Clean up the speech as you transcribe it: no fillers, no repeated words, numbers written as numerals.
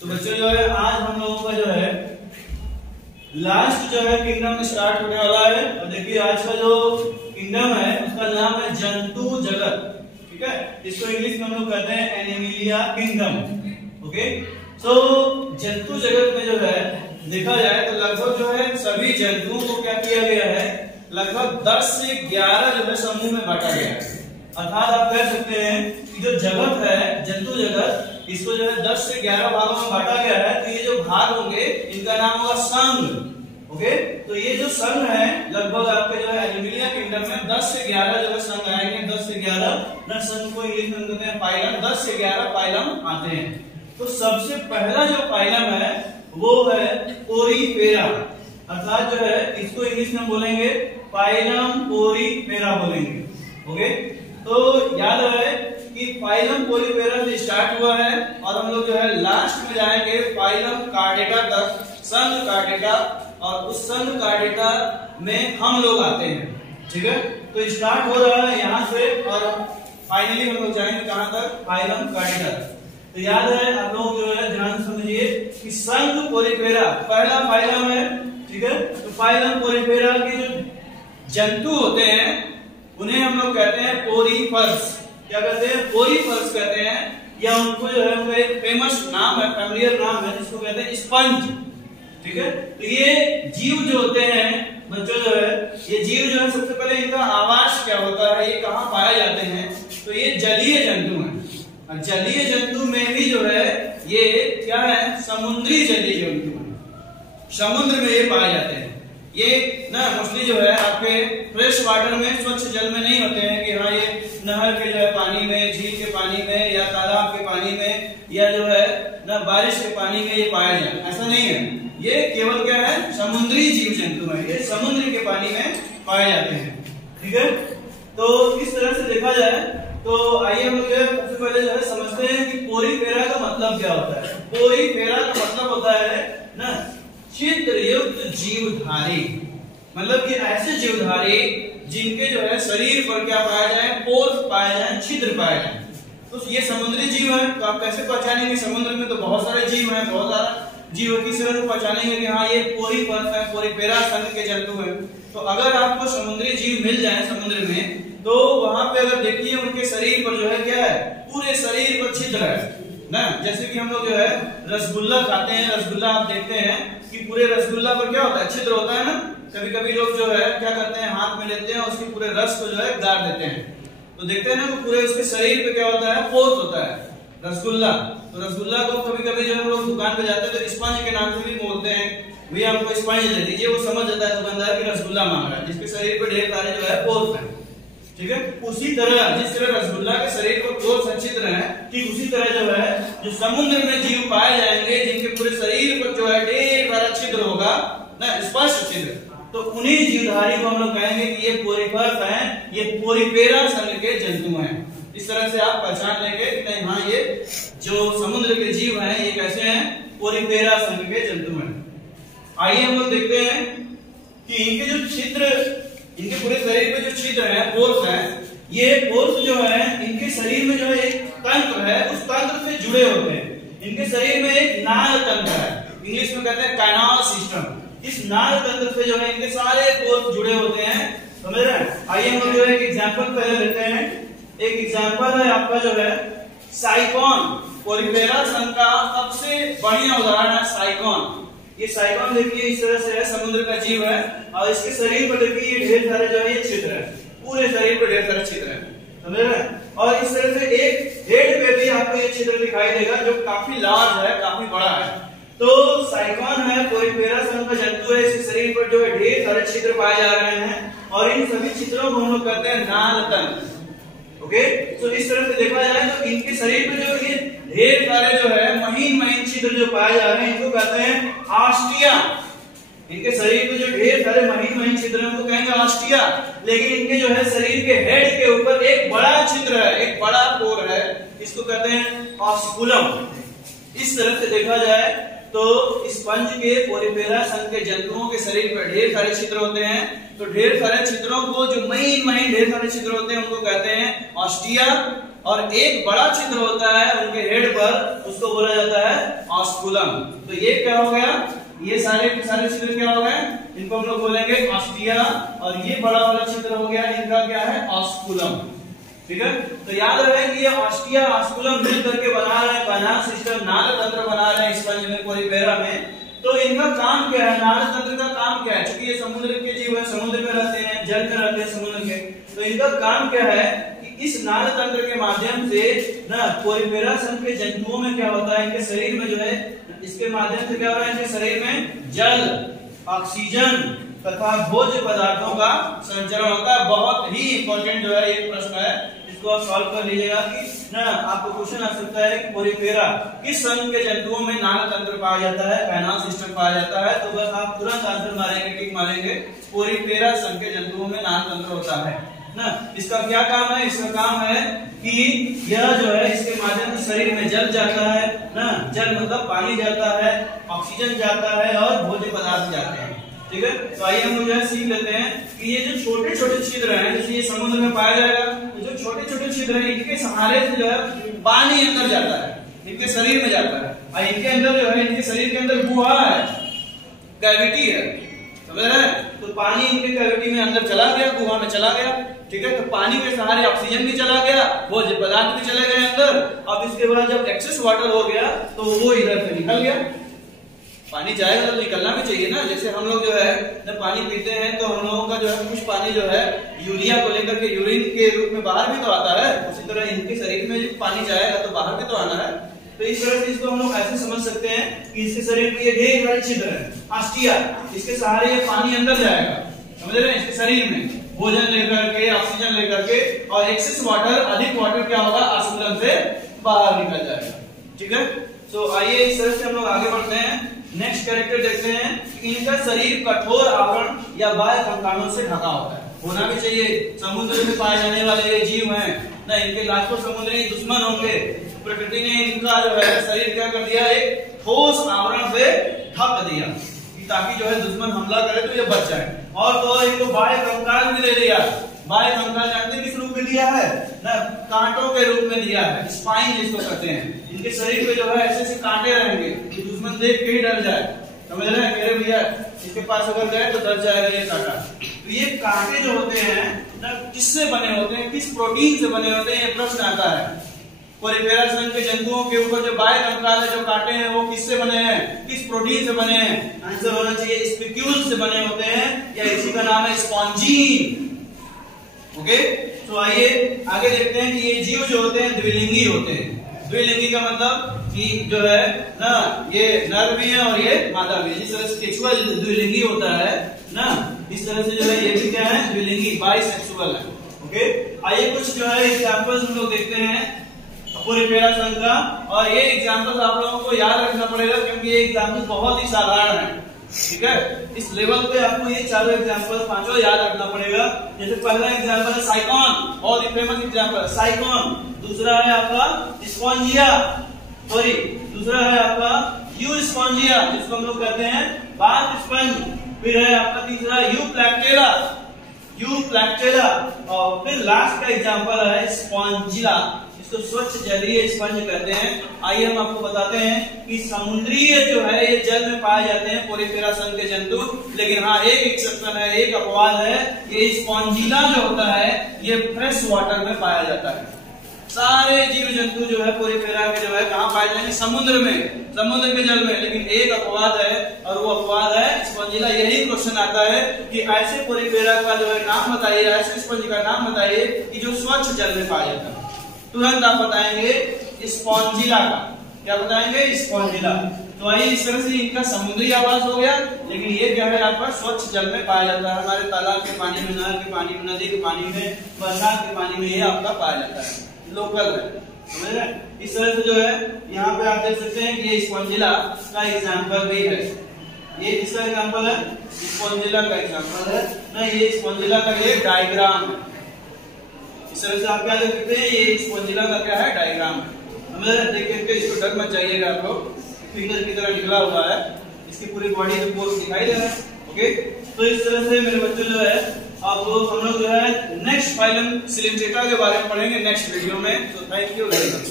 तो बच्चों जो है आज हम लोगों का जो है लास्ट जो है किंगडम स्टार्ट होने वाला है। और देखिए आज का जो किंगडम है उसका नाम है जंतु जगत। ठीक है, इसको इंग्लिश में हम लोग कहते हैं एनिमलिया किंगडम। ओके, तो जंतु जगत में जो है देखा जाए तो लगभग जो है सभी जंतुओं को क्या किया गया है, लगभग 10 से 11 जो है समूह में बांटा गया है। अर्थात आप कह सकते हैं कि जो जगत है जंतु जगत, इसको जो है 10 से 11 भागों में बांटा गया है। तो ये जो भाग होंगे इनका नाम होगा संघ। ओके, तो ये जो संघ है लगभग आपके जो है एनिमलिया किंगडम में 10 से 11 जो है संघ आएंगे। 10 से 11 न संघ को इंग्लिश में कहते हैं पाइलम। 10 से 11 पाइलम आते हैं। तो सबसे पहला जो पाइलम है वो है पोरीफेरा। अर्थात जो है इसको इंग्लिश में बोलेंगे पाइलम पोरीफेरा बोलेंगे। ओके, तो याद रहे कि पाइलम पोरीफेरा से स्टार्ट हुआ है और हम लोग जो है लास्ट में जाएंगे पाइलम कार्डेटा तक, संघ कार्डेटा, और उस संघ कार्डेटा में हम लोग आते हैं। ठीक है, तो स्टार्ट हो रहा है यहाँ से और फाइनली हम लोग जाएंगे कहां तक, पाइलम कार्डेटा तक। तो याद है आप लोग जो है ध्यान समझिए कि संघ पोरीफेरा पहला पाइलम है। ठीक है, तो पाइलम पोरीफेरा के जो जंतु होते हैं उन्हें हम लोग कहते हैं पोरीफर्स। क्या कहते हैं, पोरीफर्स कहते हैं, या उनको जो है उनका एक फेमस नाम है, फैमिलियर नाम है, जिसको कहते हैं स्पंज। ठीक है, तो ये जीव जो होते हैं बच्चों जो है ये जीव जो है सबसे पहले इनका आवास क्या होता है, ये कहाँ पाए जाते हैं, तो ये जलीय जंतु हैं। और जलीय जंतु में भी जो है ये क्या है, समुद्री जलीय जंतु हैं। समुद्र में ये पाए जाते हैं। ये ना मोस्टली जो है आपके फ्रेश वाटर में, स्वच्छ जल में नहीं होते हैं कि हाँ ये नहर के जो है पानी में, झील के पानी में, या तालाब के पानी में, या जो है ना बारिश के पानी में ये पाए जाए, ऐसा नहीं है। ये केवल क्या है, समुद्री जीव जंतु है, ये समुद्र के पानी में पाए जाते हैं। ठीक है, तो इस तरह से देखा जाए तो आइए हम लोग सबसे पहले जो है समझते हैं कि पोरीफेरा का मतलब क्या होता है। पोरीफेरा का मतलब होता है ना छिद्रयुक्त जीवधारी, मतलब कि ऐसे जीवधारी जिनके जो है शरीर पर क्या पाया जाए, पोर्स पाए जाए, छिद्र पाए जाए। तो ये समुद्री जीव है। तो आप कैसे पहचानेंगे, समुद्र में तो बहुत सारे जीव हैं, बहुत सारा जीव है, किसी तरह पहचानेंगे कि हाँ ये पोरीफर्स है, पोरीफेरा संघ के जंतु है। तो अगर आपको समुद्री जीव मिल जाए समुद्र में, तो वहां पे अगर देखिए उनके शरीर पर जो है क्या है, पूरे शरीर पर छिद्र है ना। जैसे कि हम लोग जो है रसगुल्ला खाते हैं, रसगुल्ला आप देखते हैं कि पूरे रसगुल्ला पर क्या होता है, छिद्र होता है ना। कभी कभी लोग जो है क्या करते हैं, हाथ में लेते हैं, उसके पूरे रस को जो है गाड़ देते हैं। तो देखते हैं ना पूरे उसके शरीर पे क्या होता है, पोर्स होता है रसगुल्ला। तो रसगुल्ला को कभी कभी जो है हम लोग दुकान पे जाते हैं तो स्पंज के नाम से भी बोलते हैं, भैया हमको स्पंज दे दीजिए। वो समझ जाता है दुकानदार की रसगुल्ला मांग रहा है, जिसके शरीर पे ढेर सारे जो है पोर्स है। ठीक है, उसी तरह जिस तरह रसगुल्ला के शरीर पर पोर्स छिद्र है, ठीक उसी तरह जो है जो समुद्र में जीव पाए जाएंगे जिनके पूरे शरीर पर जो है ढेर सारा छिद्र होगा ना, स्पष्ट छिद्र, तो उन्हीं जीवधारी को हम लोग कहेंगे कि ये पोरीफर्स हैं, ये पोरीफेरा संघ के जंतु हैं। इस तरह से आप पहचान लेंगे कि हाँ ये जो समुद्र के जीव हैं ये कैसे हैं, पोरीफेरा संघ के जंतु हैं। आइए हम लोग देखते हैं कि इनके जो छिद्र, इनके पूरे शरीर पे जो छिद्र है, पोर्स है, ये पोर्स जो है इनके शरीर में जो है एक तंत्र है, उस तंत्र से जुड़े होते हैं। इनके शरीर में एक नाल तंत्र है, इंग्लिश में कहते हैं कैनाल सिस्टम। इस नाल तंत्र से जो है इनके सारे पोर्स जुड़े होते हैं। समझ रहे हैं। आइए हम जो है एक एग्जांपल पहले लेते हैं। एक एग्जांपल है आपका जो है साइकॉन। पोरीफेरा संघ का सबसे बढ़िया उदाहरण है साइकॉन। ये साइकॉन देखिए इस तरह से है, समुद्र का जीव है, और इसके शरीर पर देखिए ये ढेर सारे जो है ये छिद्र है, पूरे शरीर पर ढेर सारे छिद्र है। समझ रहे हैं। और इस तरह से एक हेड पे भी आपको ये छिद्र दिखाई देगा जो काफी लार्ज है, काफी बड़ा है। तो साइकॉन है, पोरीफेरा संघ का जंतु है, इसके शरीर पर जो है ढेर सारे छिद्र पाए जा रहे हैं, और इन सभी छिद्रों को हम लोग कहते हैं नाल तंत्र। ओके, तो इस तरह से देखा जाए तो इनके शरीर में जो ये ढेर सारे जो है महीन महीन छिद्र जो पाए जा रहे हैं इनको कहते हैं ऑस्टिया। इनके शरीर में जो ढेर सारे महीन महीन छिद्र हैं उनको कहेंगे ऑस्टिया। लेकिन इनके जो है शरीर के हेड के ऊपर एक बड़ा छिद्र है, एक बड़ा पोर है, इसको कहते हैं ऑस्कुलम। इस तरह से देखा जाए तो स्पंज के पोरीफेरा संघ के जंतुओं के शरीर पर ढेर सारे छिद्र होते हैं। तो ढेर सारे छिद्रों को, जो महीन महीन ढेर सारे छिद्र होते हैं, उनको कहते हैं ऑस्टिया। और एक बड़ा छिद्र होता है उनके हेड पर, उसको बोला जाता है ऑस्कुलम। तो ये क्या हो गया, ये सारे के सारे छिद्र क्या हो गए, इनको हम लोग बोलेंगे ऑस्टिया, और ये बड़ा वाला छिद्र हो गया इनका क्या है, ऑस्कुलम। ठीक है, तो याद रहे कि ये ऑस्टिया ऑस्कुलम मिल करके बना रहे हैं पैनाल सिस्टम, नाल तंत्र बना रहे हैं स्पंज में, पोरिफेरा में। तो इनका काम क्या है, नाल तंत्र का काम क्या है, क्योंकि ये समुद्र के जीव है, समुद्र में रहते हैं, जल में रहते हैं समुद्र के, तो इनका काम क्या है कि इस नाल तंत्र के माध्यम से ना पोरिफेरा संघ के जंतुओं में क्या होता है, इनके शरीर में जो है, इसके माध्यम से क्या हो रहा है, इनके शरीर में जल, ऑक्सीजन तथा भोज्य पदार्थों का संचरण होता है। बहुत ही इंपॉर्टेंट जो है ये प्रश्न है, इसको आप सॉल्व कर लीजिएगा कि ना आपको क्वेश्चन आ सकता है कि पोरिफेरा किस संघ के जंतुओं में नाल तंत्र पाया जाता है, पैनाल सिस्टम पाया जाता है। तो बस आप तुरंत आंसर मारेंगे, टिक मारेंगे, पोरिफेरा संघ के जंतुओं में नाल तंत्र होता है ना। इसका क्या काम है, इसका काम है कि यह जो है इसके माध्यम से शरीर में जल जाता है ना, जल मतलब पानी जाता है, ऑक्सीजन जाता है और भोज्य पदार्थ जाते हैं। ठीक है, तो आइए हम लोग जो है सीख लेते हैं कि ये जो छोटे छोटे छिद्र हैं, जैसे ये समुद्र में पाया जाएगा, तो जो छोटे छोटे छिद्र हैं इनके सहारे से जो है पानी अंदर जाता है, इनके शरीर में जाता है, और इनके अंदर जो है, इनके शरीर के अंदर गुहा है, कैविटी है, समझ रहे हैं। तो पानी इनके कैविटी में अंदर चला गया, गुहा में चला गया। ठीक है, तो पानी के सहारे ऑक्सीजन भी चला गया, भोज्य पदार्थ भी चले गए अंदर। अब इसके बाद जब एक्सेस वाटर हो गया तो वो इधर से निकल गया। पानी जाएगा तो निकलना भी चाहिए ना, जैसे हम लोग जो है जब पानी पीते हैं तो हम लोगों का जो है कुछ पानी जो है यूरिया को लेकर के यूरिन के रूप में बाहर भी तो आता है, उसी तरह इनके शरीर में जब पानी जाएगा तो बाहर भी तो आना है। तो इस तरह से इसको हम लोग ऐसे समझ सकते हैं कि इसके शरीर में ये ढेर सारे छिद्र है, ऑस्टिया, इसके सहारे ये पानी अंदर जाएगा, समझ रहे हैं, इसके शरीर में भोजन लेकर के, ऑक्सीजन लेकर के, और एक्सेस वाटर, अधिक वाटर क्या होगा, ऑस्कुलम से बाहर निकल जाएगा। ठीक है, तो आइए इस तरह से हम लोग आगे बढ़ते हैं। नेक्स्ट कैरेक्टर देखते हैं कि इनका शरीर कठोर आवरण या बाह्य कंकालों से ढका होता है, होना भी चाहिए। समुद्र में पाए जाने वाले ये जीव हैं ना, इनके लाखों समुद्री दुश्मन होंगे, प्रकृति ने इनका जो है शरीर क्या कर दिया, एक ठोस आवरण से ढक दिया ताकि जो है दुश्मन हमला करे तो ये बच जाए। और तो इनको बाह्य कंकाल भी दे दिया। बाह्य कंकाल जानते हैं किस रूप में दिया है ना, कांटों के रूप में दिया है, स्पाइन जिसको कहते हैं। इनके शरीर पे जो है ऐसे ऐसे कांटे रहेंगे कि दुश्मन देख के ही डर जाए, समझ रहे हैं, कह रहे भैया इसके पास अगर गए तो डर जाएगा ये कांटा। तो ये कांटे जो होते हैं ना, किससे बने होते हैं, किस प्रोटीन से बने होते हैं, ये प्रश्न आता है। पोरिफेरा संघ के जंतुओं के ऊपर जो बाह्य कंकाल है, जो कांटे हैं, वो किससे बने हैं, किस प्रोटीन से बने हैं? आंसर होना चाहिए स्पिक्यूल से बने होते हैं, या इसी का नाम है स्पॉन्जीन। ओके, तो आइए आगे देखते हैं कि ये जीव जो होते हैं द्विलिंगी होते हैं। द्विलिंगी का मतलब कि जो है ना, ये नर भी है और ये मादा भी है। जिस तरह से केचुआ द्विलिंगी होता है ना, इस तरह से जो है ये भी क्या है, द्विलिंगी, बाइसेक्सुअल है। ओके, आइए कुछ जो है एग्जांपल्स हम लोग देखते हैं पोरिफेरा संघ का, और ये एग्जांपल्स आप लोगों को याद रखना पड़ेगा क्योंकि ये एग्जांपल बहुत ही साधारण है। ठीक है, इस लेवल पे आपको ये चारों एग्जांपल पांचों याद रखना पड़ेगा। जैसे पहला एग्जांपल है साइकॉन, बहुत ही फेमस एग्जांपल है साइकॉन। दूसरा है आपका स्पॉन्जिया, सॉरी दूसरा है आपका यू स्पॉन्जिया, जिसको हम लोग कहते हैं बाथ स्पंज। फिर है आपका तीसरा यू प्लैक्टेला, यू प्लैक्टेला, और फिर लास्ट का एग्जांपल है स्पॉन्जिला, इसको स्वच्छ जलीय स्पंज कहते हैं। आइए हम आपको बताते हैं कि समुद्रीय जो है ये जल में पाए जाते हैं पोरिफेरा संघ के जंतु, लेकिन हाँ एक एक्सेप्शन है, एक अपवाद है, ये स्पॉन्जिला जो होता है ये फ्रेश वाटर में पाया जाता है। सारे जीव जंतु जो है पोरिफेरा के जो है कहाँ पाए जाएंगे, समुद्र में, समुद्र के जल में, लेकिन एक अपवाद है और वो अपवाद है स्पॉन्जिला। यही क्वेश्चन आता है कि ऐसे पोरिफेरा का जो है नाम बताइए, ऐसे स्पंज का नाम बताइए कि जो स्वच्छ जल में पाया जाता है। तुरंत आप बताएंगे स्पॉन्जिला का, क्या बताएंगे, स्पॉन्जिला। तो आइए इस तरह से इनका समुद्री आवास हो गया, लेकिन ये क्या है आपका स्वच्छ जल में पाया जाता है, हमारे तालाब के पानी में, नहर के पानी में, नदी के पानी में, बरसात के पानी में ये आपका पाया जाता है, लोकल है, समझ रहे हैं। इस तरह से जो है यहाँ पे आप देख सकते हैं कि ये स्पॉन्जिला का एग्जाम्पल भी है, ये इसका एग्जाम्पल है, स्पॉन्जिला का एग्जाम्पल है ना, ये स्पॉन्जिला का ये डायग्राम है। इस तरह से आप क्या देख सकते हैं, ये स्पॉन्जिला का क्या है, डायग्राम है, समझ रहे हैं। देख करके इसको डर मत जाइएगा आप लोग, फिंगर की तरह निकला हुआ है, इसकी पूरी बॉडी में पोर्स दिखाई दे रहा है। ओके, तो इस तरह से मेरे बच्चों जो है अब हम लोग जो है नेक्स्ट फाइलम सिलिंड्रिका के बारे में पढ़ेंगे नेक्स्ट वीडियो में। तो थैंक यू वेरी मच।